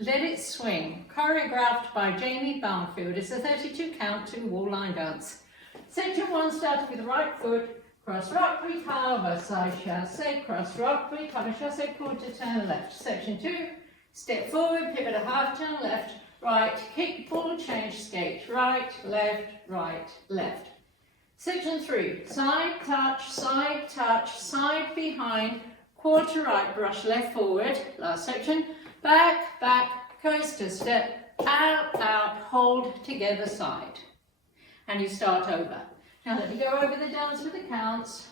Let It Swing, choreographed by Jamie Barnfield. It's a 32 count 2 wall line dance. Section 1 started with the right foot, cross rock, recover, side chassé, cross rock, recover, chassé, quarter turn left. Section 2, step forward, pivot a half turn left, right, kick, ball, change, skate, right, left. Section 3, side, side behind, quarter right, brush left forward. Last section, back, coaster step, out, hold together side. And you start over. Now let me go over the dance with the counts.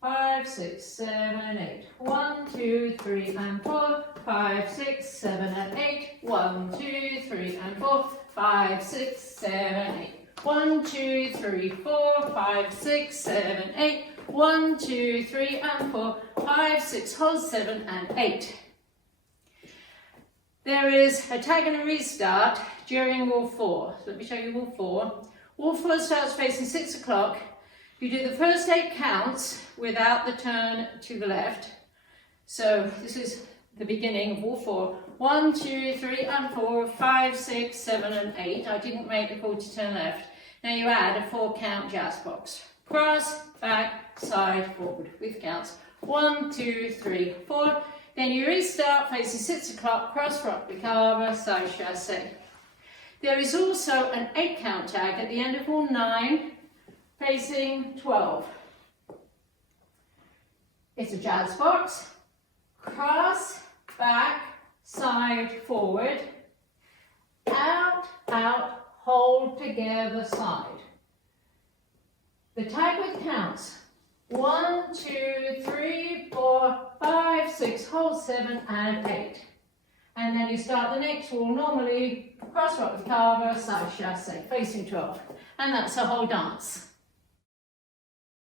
5, 6, 7, 8. 1, 2, 3 and 4. 5, 6, 7 and 8. 1, 2, 3 and 4. 5, 6, 7, 8. 1, 2, 3, 4, 5, 6, 7, 8. 1, 2, 3 and 4. 5, 6, hold 7 and 8. There is a tag and a restart during wall 4. So let me show you wall 4. Wall 4 starts facing 6 o'clock. You do the first 8 counts without the turn to the left. So this is the beginning of wall 4. 1, 2, 3 and 4, 5, 6, 7 and 8. I didn't make the quarter turn left. Now you add a 4 count jazz box. Cross, back, side, forward with counts. 1, 2, 3, 4. Then you restart facing 6 o'clock, cross rock, recover, side chassé. There is also an 8 count tag at the end of wall 9, facing 12. It's a jazz box, cross, back, side, forward, out, hold together side. The tag with counts. 1, 2, 3, 4, 5, 6, hold 7 and 8. And then you start the next wall normally, cross rock, recover, side chassé, facing 12. And that's the whole dance.